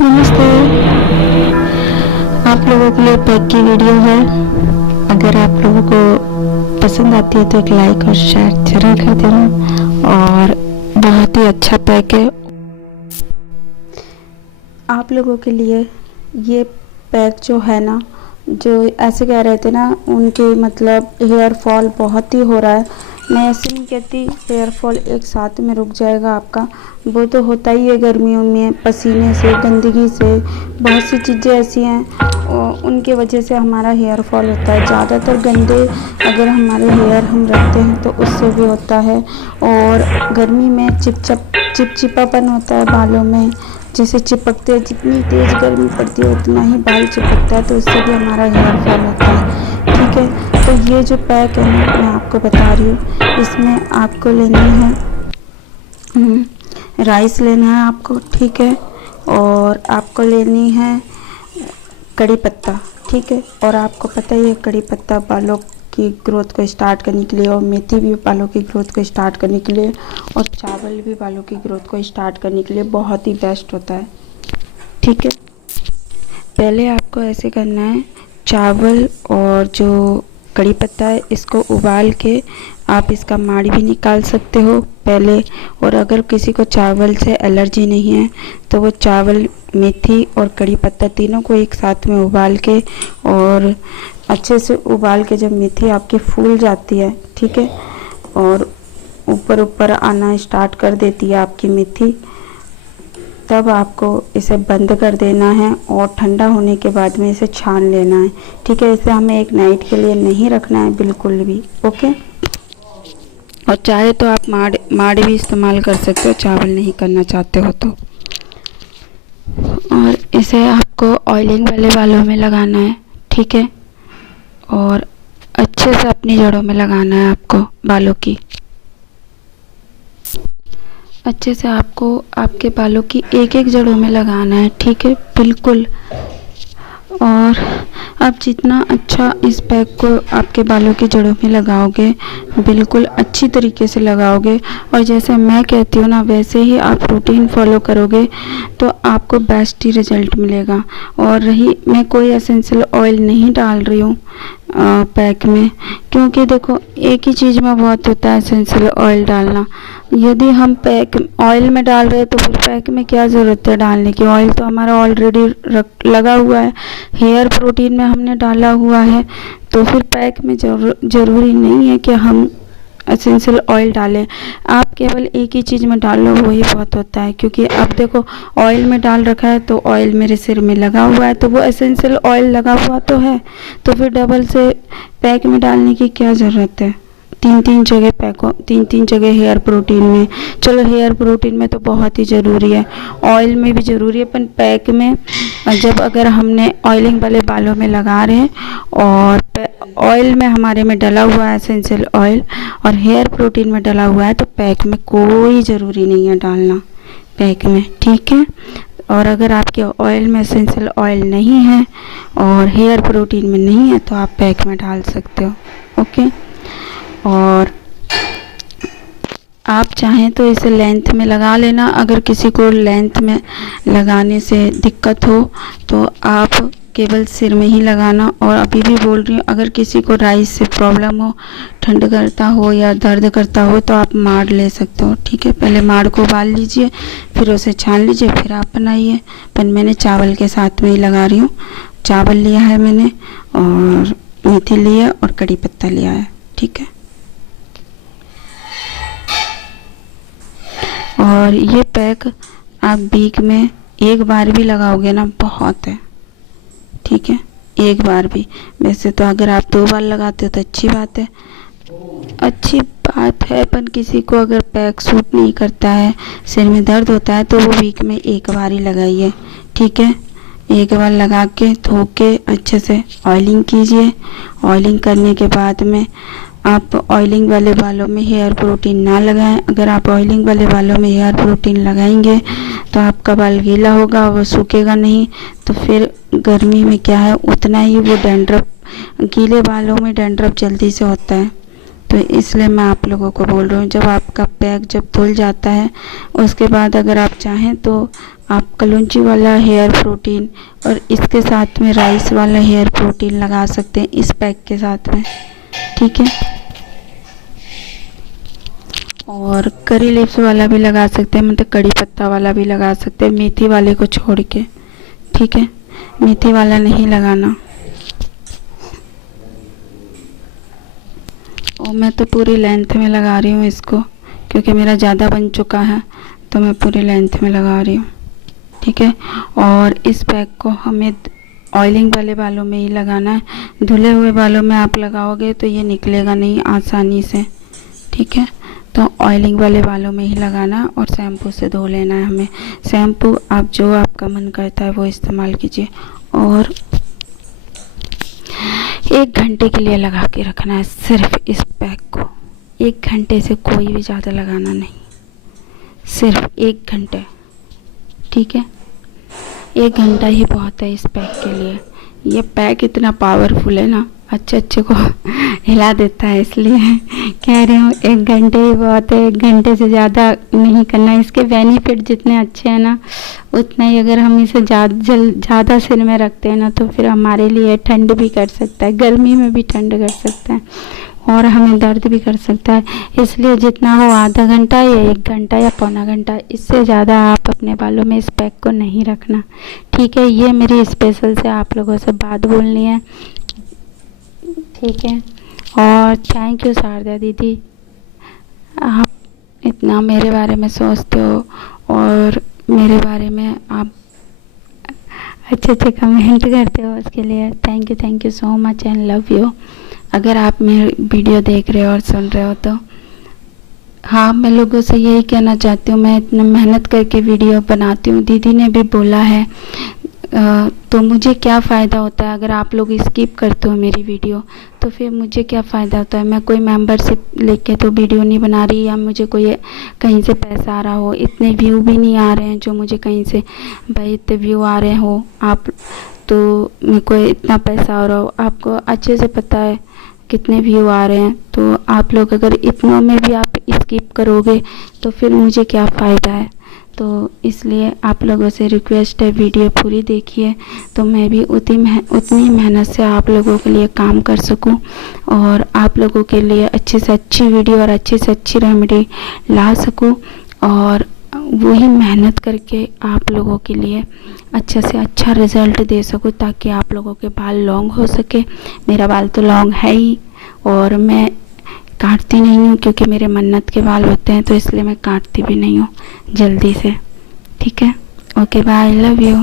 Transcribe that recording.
नमस्ते। आप लोगों के लिए पैक की वीडियो है। अगर आप लोगों को पसंद आती है तो एक लाइक और शेयर जरूर कर देना। और बहुत ही अच्छा पैक है आप लोगों के लिए। ये पैक जो है ना, जो ऐसे कह रहे थे ना उनके मतलब हेयर फॉल बहुत ही हो रहा है। मैं ऐसे नहीं कहती हेयर फॉल एक साथ में रुक जाएगा आपका, वो तो होता ही है गर्मियों में, पसीने से, गंदगी से, बहुत सी चीज़ें ऐसी हैं उनके वजह से हमारा हेयर फॉल होता है। ज़्यादातर गंदे अगर हमारे हेयर हम रखते हैं तो उससे भी होता है। और गर्मी में चिपचिपापन होता है बालों में, जैसे चिपकते हैं, जितनी तेज़ गर्मी पड़ती है उतना ही बाल चिपकता है, तो उससे भी हमारा हेयर फॉल होता है। ठीक है, तो ये जो पैक है ना मैं आपको बता रही हूँ, इसमें आपको लेनी है राइस लेना है आपको, ठीक है। और आपको लेनी है कड़ी पत्ता, ठीक है। और आपको पता ही है कड़ी पत्ता बालों की ग्रोथ को स्टार्ट करने के लिए, और मेथी भी बालों की ग्रोथ को स्टार्ट करने के लिए, और चावल भी बालों की ग्रोथ को स्टार्ट करने के लिए बहुत ही बेस्ट होता है। ठीक है, पहले आपको ऐसे करना है, चावल और जो कड़ी पत्ता है इसको उबाल के आप इसका माड़ी भी निकाल सकते हो पहले। और अगर किसी को चावल से एलर्जी नहीं है तो वो चावल, मेथी और कड़ी पत्ता तीनों को एक साथ में उबाल के, और अच्छे से उबाल के जब मेथी आपकी फूल जाती है, ठीक है, और ऊपर ऊपर आना स्टार्ट कर देती है आपकी मेथी, तब आपको इसे बंद कर देना है और ठंडा होने के बाद में इसे छान लेना है। ठीक है, इसे हमें एक नाइट के लिए नहीं रखना है बिल्कुल भी। ओके, और चाहे तो आप माड़ भी इस्तेमाल कर सकते हो, चावल नहीं करना चाहते हो तो। और इसे आपको ऑयलिंग वाले बालों में लगाना है, ठीक है, और अच्छे से अपनी जड़ों में लगाना है आपको बालों की। अच्छे से आपको आपके बालों की एक एक जड़ों में लगाना है, ठीक है, बिल्कुल। और आप जितना अच्छा इस पैक को आपके बालों की जड़ों में लगाओगे, बिल्कुल अच्छी तरीके से लगाओगे, और जैसे मैं कहती हूँ ना वैसे ही आप रूटीन फॉलो करोगे तो आपको बेस्ट ही रिजल्ट मिलेगा। और रही, मैं कोई एसेंशियल ऑयल नहीं डाल रही हूँ पैक में, क्योंकि देखो एक ही चीज़ में बहुत होता है एसेंशियल ऑयल डालना। यदि हम पैक ऑयल में डाल रहे हैं तो फिर पैक में क्या ज़रूरत है डालने की, ऑयल तो हमारा ऑलरेडी लगा हुआ है, हेयर प्रोटीन में हमने डाला हुआ है, तो फिर पैक में ज़रूरी नहीं है कि हम एसेंशियल ऑयल डालें। आप केवल एक ही चीज़ में डालो वही बहुत होता है, क्योंकि अब देखो ऑयल में डाल रखा है तो ऑयल मेरे सिर में लगा हुआ है, तो वो एसेंशियल ऑयल लगा हुआ तो है, तो फिर डबल से पैक में डालने की क्या ज़रूरत है। तीन तीन जगह हेयर प्रोटीन में, चलो हेयर प्रोटीन में तो बहुत ही ज़रूरी है, ऑयल में भी ज़रूरी है, पर पैक में जब अगर हमने ऑयलिंग वाले बालों में लगा रहे हैं और ऑयल में हमारे में डला हुआ है एसेंशियल ऑयल, और हेयर प्रोटीन में डला हुआ है, तो पैक में कोई ज़रूरी नहीं है डालना पैक में। ठीक है, और अगर आपके ऑयल में एसेंशियल ऑयल नहीं है और हेयर प्रोटीन में नहीं है तो आप पैक में डाल सकते हो। ओके, और आप चाहें तो इसे लेंथ में लगा लेना। अगर किसी को लेंथ में लगाने से दिक्कत हो तो आप केवल सिर में ही लगाना। और अभी भी बोल रही हूँ, अगर किसी को राइस से प्रॉब्लम हो, ठंड करता हो या दर्द करता हो, तो आप माड़ ले सकते हो। ठीक है, पहले माड़ को उबाल लीजिए, फिर उसे छान लीजिए, फिर आप बनाइए। पर मैंने चावल के साथ में ही लगा रही हूँ। चावल लिया है मैंने, और मेथी लिया और कड़ी पत्ता लिया है। ठीक है, और ये पैक आप वीक में एक बार भी लगाओगे ना बहुत है। ठीक है, एक बार भी, वैसे तो अगर आप 2 बार लगाते हो तो अच्छी बात है, पर किसी को अगर पैक सूट नहीं करता है, सिर में दर्द होता है, तो वो वीक में एक बार ही लगाइए। ठीक है, एक बार लगा के धो के अच्छे से ऑयलिंग कीजिए। ऑयलिंग करने के बाद में आप ऑयलिंग वाले बालों में हेयर प्रोटीन ना लगाएं। अगर आप ऑयलिंग वाले बालों में हेयर प्रोटीन लगाएंगे तो आपका बाल गीला होगा, वो सूखेगा नहीं, तो फिर गर्मी में क्या है उतना ही वो डैंड्रफ, गीले बालों में डैंड्रफ जल्दी से होता है। तो इसलिए मैं आप लोगों को बोल रही हूँ, जब आपका पैक जब धुल जाता है उसके बाद अगर आप चाहें तो आप कलौंजी वाला हेयर प्रोटीन और इसके साथ में राइस वाला हेयर प्रोटीन लगा सकते हैं इस पैक के साथ में, ठीक है। और करी लीव्स वाला भी लगा सकते हैं, मतलब कड़ी पत्ता वाला भी लगा सकते हैं, मेथी वाले को छोड़ के, ठीक है। मेथी वाला नहीं लगाना। और मैं तो पूरी लेंथ में लगा रही हूँ इसको, क्योंकि मेरा ज़्यादा बन चुका है तो मैं पूरी लेंथ में लगा रही हूँ, ठीक है। और इस पैक को हमें ऑयलिंग वाले बालों में ही लगाना है। धुले हुए बालों में आप लगाओगे तो ये निकलेगा नहीं आसानी से, ठीक है। तो ऑयलिंग वाले बालों में ही लगाना और शैम्पू से धो लेना है हमें। शैम्पू आप जो आपका मन करता है वो इस्तेमाल कीजिए। और 1 घंटे के लिए लगा के रखना है सिर्फ इस पैक को। 1 घंटे से कोई भी ज़्यादा लगाना नहीं, सिर्फ 1 घंटे, ठीक है। 1 घंटा ही बहुत है इस पैक के लिए। ये पैक इतना पावरफुल है ना, अच्छे को हिला देता है, इसलिए कह रही हूँ 1 घंटे ही बहुत है। 1 घंटे से ज़्यादा नहीं करना। इसके बेनिफिट जितने अच्छे हैं ना, उतना ही अगर हम इसे ज़्यादा सिर में रखते हैं ना तो फिर हमारे लिए ठंड भी कर सकता है, गर्मी में भी ठंड कर सकता है और हमें दर्द भी कर सकता है। इसलिए जितना हो आधा घंटा या 1 घंटा या पौना घंटा, इससे ज़्यादा आप अपने बालों में इस पैक को नहीं रखना, ठीक है। ये मेरी स्पेशल से आप लोगों से बात बोलनी है, ठीक है। और थैंक यू शारदा दीदी, आप इतना मेरे बारे में सोचते हो और मेरे बारे में आप अच्छे कमेंट करते हो, उसके लिए thank you so much and love you. अगर आप मेरी वीडियो देख रहे हो और सुन रहे हो तो हाँ, मैं लोगों से यही कहना चाहती हूँ, मैं इतना मेहनत करके वीडियो बनाती हूँ। दीदी ने भी बोला है तो मुझे क्या फ़ायदा होता है अगर आप लोग स्किप करते हो मेरी वीडियो, तो फिर मुझे क्या फ़ायदा होता है। मैं कोई मेंबरशिप लेके तो वीडियो नहीं बना रही, या मुझे कोई कहीं से पैसा आ रहा हो, इतने व्यू भी नहीं आ रहे हैं जो मुझे कहीं से भाई इतने व्यू आ रहे हो आप, तो मेरे को इतना पैसा आ रहा हो। आपको अच्छे से पता है कितने व्यू आ रहे हैं, तो आप लोग अगर इतनों में भी आप स्किप करोगे तो फिर मुझे क्या फ़ायदा है। तो इसलिए आप लोगों से रिक्वेस्ट है, वीडियो पूरी देखिए तो मैं भी उतनी मेहनत से आप लोगों के लिए काम कर सकूं और आप लोगों के लिए अच्छी से अच्छी वीडियो और अच्छी से अच्छी रेमेडी ला सकूं और वही मेहनत करके आप लोगों के लिए अच्छा से अच्छा रिज़ल्ट दे सकूं, ताकि आप लोगों के बाल लॉन्ग हो सके। मेरा बाल तो लॉन्ग है ही और मैं काटती नहीं हूँ, क्योंकि मेरे मन्नत के बाल होते हैं, तो इसलिए मैं काटती भी नहीं हूँ जल्दी से, ठीक है। Okay bye, love you.